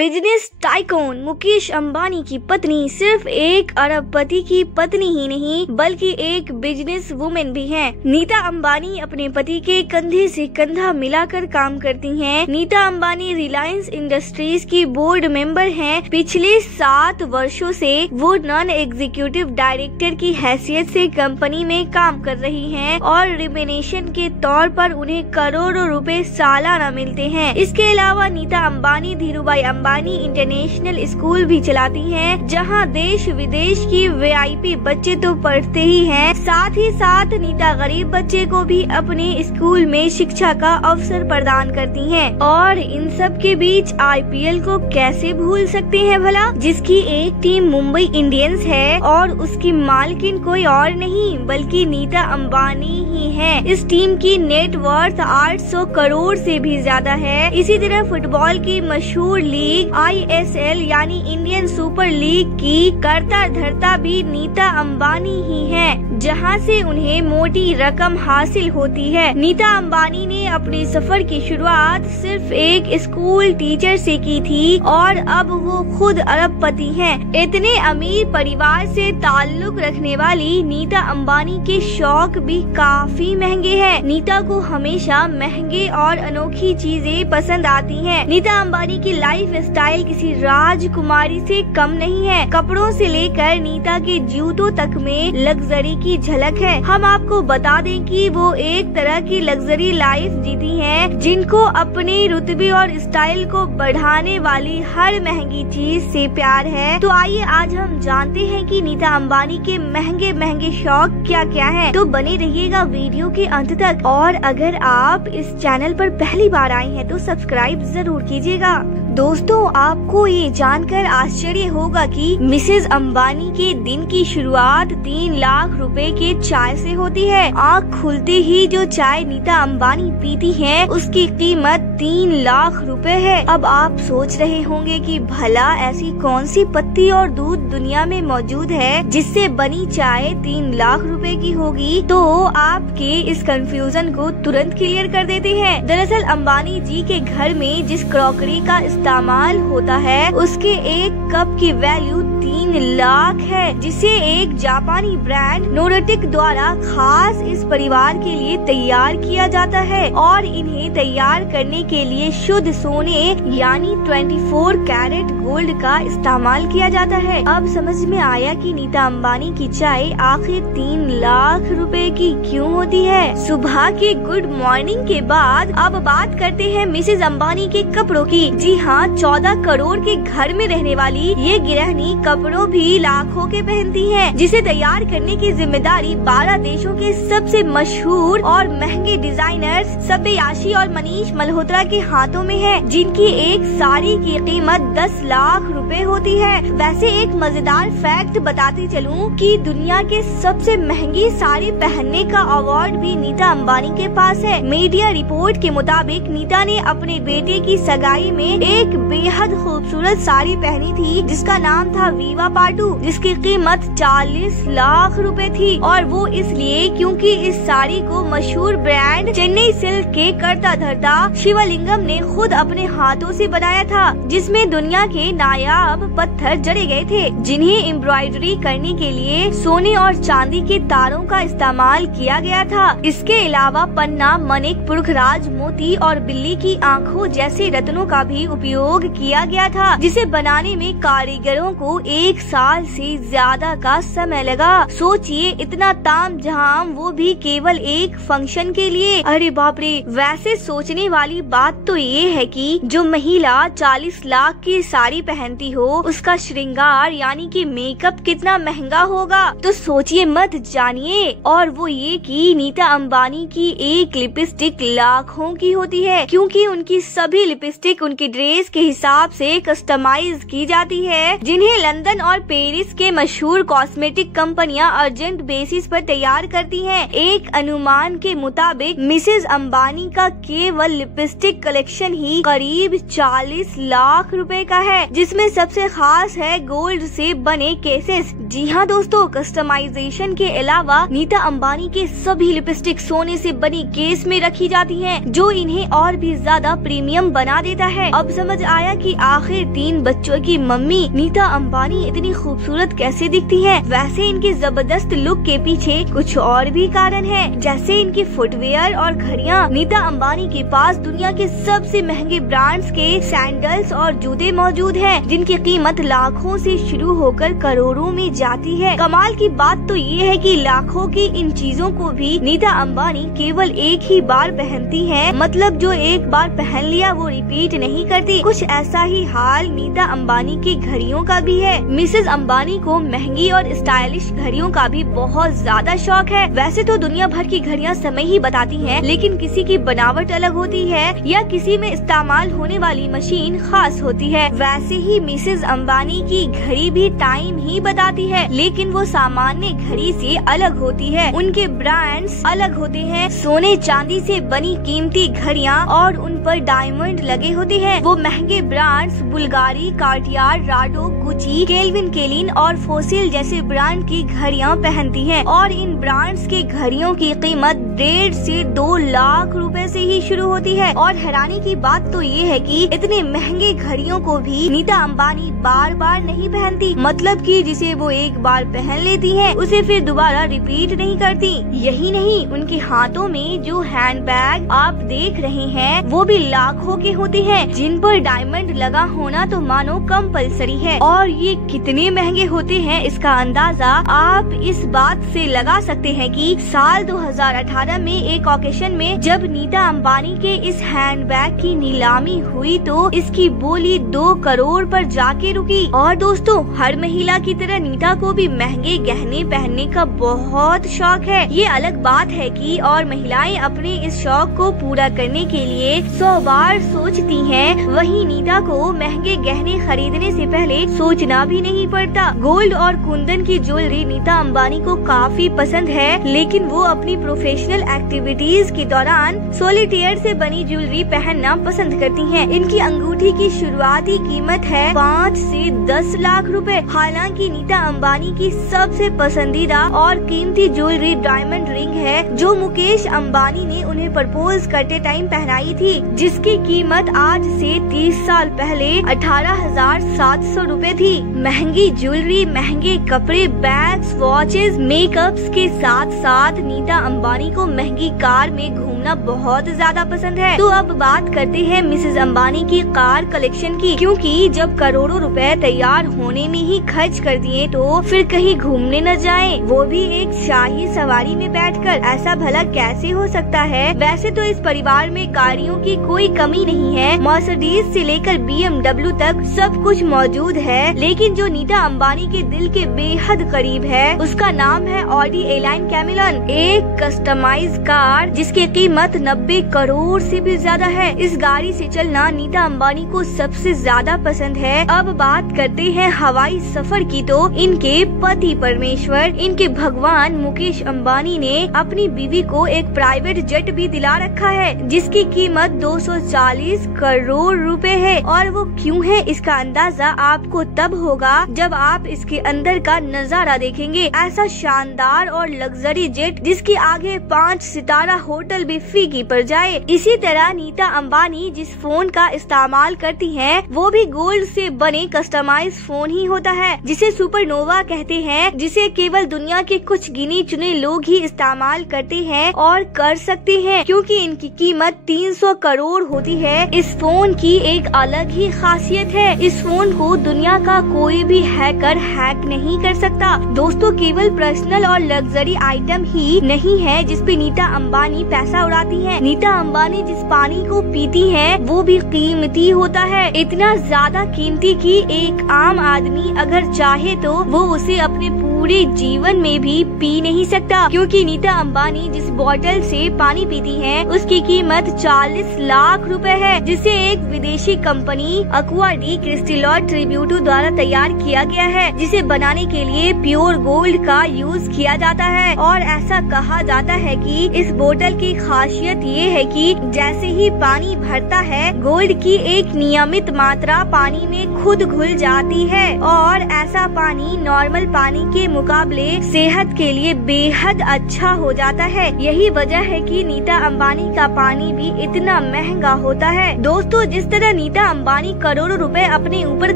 Business tycoon Mukesh Ambani की पत्नी सिर्फ एक अरबपति की पत्नी ही नहीं बल्कि एक बिजनेस वुमेन भी है। नीता अंबानी अपने पति के कंधे से कंधा मिलाकर काम करती हैं। नीता अंबानी रिलायंस इंडस्ट्रीज की बोर्ड मेंबर हैं। पिछले 7 वर्षों से वो नॉन एग्जीक्यूटिव डायरेक्टर की हैसियत से कंपनी में काम कर रही हैं और रिम्यूनरेशन के तौर पर उन्हें करोड़ों रुपए सालाना मिलते हैं। इसके अलावा नीता अंबानी धीरूभाई अंबानी इंटरनेशनल स्कूल भी चलाती हैं, जहां देश विदेश की VIP बच्चे तो पढ़ते ही हैं, साथ ही साथ नीता गरीब बच्चे को भी अपने स्कूल में शिक्षा का अवसर प्रदान करती हैं। और इन सब के बीच IPL को कैसे भूल सकते हैं भला, जिसकी एक टीम मुंबई इंडियंस है और उसकी मालकिन कोई और नहीं बल्कि नीता अंबानी ही है। इस टीम की नेटवर्थ 800 करोड़ से भी ज्यादा है। इसी तरह फुटबॉल की मशहूर लीग ISL यानी इंडियन सुपर लीग की कर्ता धर्ता भी नीता अंबानी ही है, जहां से उन्हें मोटी रकम हासिल होती है। नीता अंबानी ने अपने सफर की शुरुआत सिर्फ एक स्कूल टीचर से की थी और अब वो खुद अरबपति हैं। इतने अमीर परिवार से ताल्लुक रखने वाली नीता अंबानी के शौक भी काफी महंगे हैं। नीता को हमेशा महंगे और अनोखी चीजें पसंद आती हैं। नीता अंबानी की लाइफ स्टाइल किसी राजकुमारी से कम नहीं है। कपड़ों से लेकर नीता के जूतों तक में लग्जरी की झलक है। हम आपको बता दें कि वो एक तरह की लग्जरी लाइफ जीती हैं, जिनको अपने रुतबे और स्टाइल को बढ़ाने वाली हर महंगी चीज से प्यार है। तो आइए आज हम जानते हैं कि नीता अंबानी के महंगे महंगे शौक क्या क्या हैं। तो बने रहिएगा वीडियो के अंत तक। और अगर आप इस चैनल पर पहली बार आए हैं तो सब्सक्राइब जरूर कीजिएगा। दोस्तों, आपको ये जानकर आश्चर्य होगा कि मिसेज अंबानी के दिन की शुरुआत 3 लाख रुपए के चाय से होती है। आँख खुलते ही जो चाय नीता अंबानी पीती हैं, उसकी कीमत 3 लाख रुपए है। अब आप सोच रहे होंगे कि भला ऐसी कौन सी पत्ती और दूध दुनिया में मौजूद है जिससे बनी चाय 3 लाख रुपए की होगी। तो आपके इस कंफ्यूजन को तुरंत क्लियर कर देते हैं। दरअसल अंबानी जी के घर में जिस क्रॉकरी का इस्तेमाल होता है, उसके एक कप की वैल्यू 3 लाख है, जिसे एक जापानी ब्रांड नोरेटिक द्वारा खास इस परिवार के लिए तैयार किया जाता है। और इन्हें तैयार करने के लिए शुद्ध सोने यानी 24 कैरेट गोल्ड का इस्तेमाल किया जाता है। अब समझ में आया कि नीता अंबानी की चाय आखिर 3 लाख रुपए की क्यों होती है। सुबह के गुड मॉर्निंग के बाद अब बात करते हैं मिसेज अंबानी के कपड़ों की। जी हाँ, 14 करोड़ के घर में रहने वाली ये गृहिणी कपड़ों भी लाखों के पहनती हैं, जिसे तैयार करने की जिम्मेदारी 12 देशों के सबसे मशहूर और महंगे डिजाइनर्स सब्यासाची और मनीष मल्होत्रा के हाथों में है, जिनकी एक साड़ी की कीमत 10 लाख रुपए होती है। वैसे एक मजेदार फैक्ट बताती चलूं कि दुनिया के सबसे महंगी साड़ी पहनने का अवार्ड भी नीता अंबानी के पास है। मीडिया रिपोर्ट के मुताबिक नीता ने अपने बेटे की सगाई में एक बेहद खूबसूरत साड़ी पहनी थी, जिसका नाम था वीवा पाटू, जिसकी कीमत 40 लाख रुपए थी। और वो इसलिए क्योंकि इस साड़ी को मशहूर ब्रांड चेन्नई सिल्क के कर्ता धर्ता शिवलिंगम ने खुद अपने हाथों से बनाया था, जिसमें दुनिया के नायाब पत्थर जड़े गए थे, जिन्हें एम्ब्रॉयडरी करने के लिए सोने और चांदी के तारों का इस्तेमाल किया गया था। इसके अलावा पन्ना, मणिक, पुरखराज, मोती और बिल्ली की आँखों जैसे रत्नों का भी उपयोग किया गया था, जिसे बनाने में कारीगरों को 1 साल से ज्यादा का समय लगा। सोचिए, इतना तामझाम, वो भी केवल एक फंक्शन के लिए। अरे बाप रे। वैसे सोचने वाली बात तो ये है कि जो महिला 40 लाख की साड़ी पहनती हो, उसका श्रृंगार यानी कि मेकअप कितना महंगा होगा। तो सोचिए मत, जानिए। और वो ये कि नीता अंबानी की एक लिपस्टिक लाखों की होती है, क्योंकि उनकी सभी लिपस्टिक उनकी ड्रेस के हिसाब से कस्टमाइज की जाती है, जिन्हें लंदन और पेरिस के मशहूर कॉस्मेटिक कंपनियां अर्जेंट बेसिस पर तैयार करती हैं। एक अनुमान के मुताबिक मिसेज अंबानी का केवल लिपस्टिक कलेक्शन ही करीब 40 लाख रुपए का है, जिसमें सबसे खास है गोल्ड से बने केसेस। जी हाँ दोस्तों, कस्टमाइजेशन के अलावा नीता अंबानी के सभी लिपस्टिक सोने से बनी केस में रखी जाती हैं, जो इन्हें और भी ज्यादा प्रीमियम बना देता है। अब समझ आया कि आखिर 3 बच्चों की मम्मी नीता अंबानी इतनी खूबसूरत कैसे दिखती है। वैसे इनके जबरदस्त लुक के पीछे कुछ और भी कारण है, जैसे इनकी फुटवेयर और घड़ियां। नीता अंबानी के पास दुनिया के सबसे महंगे ब्रांड्स के सैंडल्स और जूते मौजूद हैं, जिनकी कीमत लाखों से शुरू होकर करोड़ों में जाती है। कमाल की बात तो ये है कि लाखों की इन चीजों को भी नीता अंबानी केवल एक ही बार पहनती है, मतलब जो एक बार पहन लिया वो रिपीट नहीं करती। कुछ ऐसा ही हाल नीता अंबानी की घड़ियों का भी है। मिसेस अंबानी को महंगी और स्टाइलिश घड़ियों का भी बहुत ज्यादा शौक है। वैसे तो दुनिया भर की घड़ियां समय ही बताती हैं, लेकिन किसी की बनावट अलग होती है या किसी में इस्तेमाल होने वाली मशीन खास होती है। वैसे ही मिसेस अंबानी की घड़ी भी टाइम ही बताती है, लेकिन वो सामान्य घड़ी से अलग होती है। उनके ब्रांड्स अलग होते हैं। सोने चांदी से बनी कीमती घड़ियां और उन पर डायमंड लगे होते हैं। वो महंगे brands Bulgari, Cartier, Rado, Gucci, Calvin Klein और फोसिल जैसे ब्रांड की घड़ियां पहनती हैं, और इन ब्रांड्स के घड़ियों की कीमत 1.5 से 2 लाख रुपए से ही शुरू होती है। और हैरानी की बात तो ये है कि इतने महंगे घड़ियों को भी नीता अंबानी बार बार नहीं पहनती, मतलब कि जिसे वो एक बार पहन लेती है उसे फिर दोबारा रिपीट नहीं करती। यही नहीं, उनके हाथों में जो हैंडबैग आप देख रहे हैं वो भी लाखों के होते हैं, जिन पर डायमंड लगा होना तो मानो कंपलसरी है। और ये कितने महंगे होते हैं इसका अंदाजा आप इस बात से लगा सकते हैं कि साल 2018 में एक ऑकेशन में जब नीता अंबानी के इस हैंडबैग की नीलामी हुई तो इसकी बोली 2 करोड़ पर जाके रुकी। और दोस्तों, हर महिला की तरह नीता को भी महंगे गहने पहनने का बहुत शौक है। ये अलग बात है कि और महिलाएं अपने इस शौक को पूरा करने के लिए 100 बार सोचती हैं, वहीं नीता को महंगे गहने खरीदने से पहले सोचना भी नहीं पड़ता। गोल्ड और कुंदन की ज्वेलरी नीता अंबानी को काफी पसंद है, लेकिन वो अपनी प्रोफेशनल एक्टिविटीज के दौरान सोलिटेयर से बनी ज्वेलरी पहनना पसंद करती हैं। इनकी अंगूठी की शुरुआती कीमत है 5 से 10 लाख रुपए। हालांकि नीता अंबानी की सबसे पसंदीदा और कीमती ज्वेलरी डायमंड रिंग है, जो मुकेश अंबानी ने उन्हें प्रपोज करते टाइम पहनाई थी, जिसकी कीमत आज से 30 साल पहले 18,700 रुपए थी। महंगी ज्वेलरी, महंगे कपड़े, बैग्स, वॉचेस, मेकअप्स के साथ साथ नीता अंबानी को महंगी कार में घूमना बहुत ज्यादा पसंद है। तो अब बात करते हैं मिसेस अंबानी की कार कलेक्शन की, क्योंकि जब करोड़ों रुपए तैयार होने में ही खर्च कर दिए तो फिर कहीं घूमने न जाएं, वो भी एक शाही सवारी में बैठकर। ऐसा भला कैसे हो सकता है? वैसे तो इस परिवार में गाड़ियों की कोई कमी नहीं है, मर्सिडीज से लेकर BMW तक सब कुछ मौजूद है, लेकिन जो नीता अंबानी के दिल के बेहद करीब है उसका नाम है ऑडी A-Line कैमिलन, एक कस्टमाइज कार जिसकी कीमत 90 करोड़ से भी ज्यादा है। इस गाड़ी से चलना नीता अंबानी को सबसे ज्यादा पसंद है। अब बात करते हैं हवाई सफर की, तो इनके पति परमेश्वर, इनके भगवान मुकेश अंबानी ने अपनी बीवी को एक प्राइवेट जेट भी दिला रखा है, जिसकी कीमत 240 करोड़ रुपए है। और वो क्यों है इसका अंदाजा आपको तब होगा जब आप इसके अंदर का नजारा देखेंगे। ऐसा शानदार और लग्जरी जेट जिसके आगे 5 सितारा होटल भी फीकी पड़ जाए। इसी तरह नीता अंबानी जिस फोन का इस्तेमाल करती हैं, वो भी गोल्ड से बने कस्टमाइज फोन ही होता है, जिसे सुपरनोवा कहते हैं, जिसे केवल दुनिया के कुछ गिने चुने लोग ही इस्तेमाल करते हैं और कर सकते हैं, क्योंकि इनकी कीमत 300 करोड़ होती है। इस फोन की एक अलग ही खासियत है, इस फोन को दुनिया का कोई भी हैकर हैक नहीं कर सकता। दोस्तों, केवल पर्सनल और लग्जरी आइटम ही नहीं है जिसपे नीता अंबानी पैसा उड़ाती हैं। नीता अंबानी जिस पानी को पीती हैं, वो भी कीमती होता है, इतना ज्यादा कीमती कि एक आम आदमी अगर चाहे तो वो उसे अपने पूरे जीवन में भी पी नहीं सकता, क्योंकि नीता अंबानी जिस बोतल से पानी पीती हैं, उसकी कीमत 40 लाख रुपए है, जिसे एक विदेशी कंपनी एक्वा डी क्रिस्टल ट्रिब्यूटो द्वारा तैयार किया गया है, जिसे बनाने के लिए प्योर गोल्ड का यूज किया जाता है। और ऐसा कहा जाता है कि इस बोतल की खासियत ये है कि जैसे ही पानी भरता है, गोल्ड की एक नियमित मात्रा पानी में खुद घुल जाती है, और ऐसा पानी नॉर्मल पानी के मुकाबले सेहत के लिए बेहद अच्छा हो जाता है। यही वजह है कि नीता अंबानी का पानी भी इतना महंगा होता है। दोस्तों, जिस तरह नीता अंबानी करोड़ों रुपए अपने ऊपर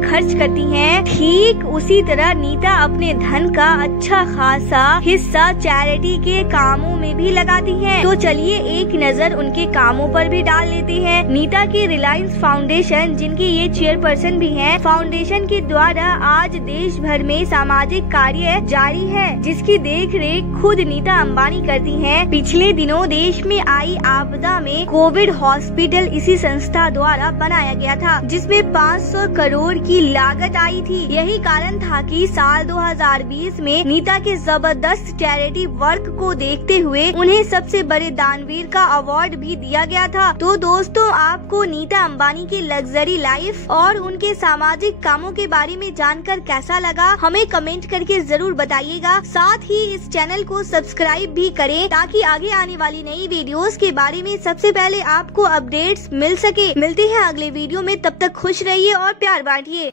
खर्च करती हैं, ठीक उसी तरह नीता अपने धन का अच्छा खासा हिस्सा चैरिटी के कामों में भी लगाती हैं। तो चलिए एक नजर उनके कामों पर भी डाल लेते हैं। नीता की रिलायंस फाउंडेशन, जिनकी ये चेयरपर्सन भी हैं, फाउंडेशन के द्वारा आज देश भर में सामाजिक कार्य जारी है, जिसकी देख रेख खुद नीता अंबानी करती हैं। पिछले दिनों देश में आई आपदा में कोविड हॉस्पिटल इसी संस्था द्वारा बनाया गया था, जिसमें 500 करोड़ की लागत आई थी। यही कारण था कि साल 2020 में नीता के जबरदस्त चैरिटी वर्क को देखते हुए उन्हें सबसे बड़े दानवीर का अवार्ड भी दिया गया था। तो दोस्तों, आपको नीता अंबानी की लग्जरी लाइफ और उनके सामाजिक कामों के बारे में जानकर कैसा लगा, हमें कमेंट करके जरूर बताइएगा। साथ ही इस चैनल को सब्सक्राइब भी करें ताकि आगे आने वाली नई वीडियोस के बारे में सबसे पहले आपको अपडेट्स मिल सके। मिलते हैं अगले वीडियो में, तब तक खुश रहिए और प्यार बांटिए।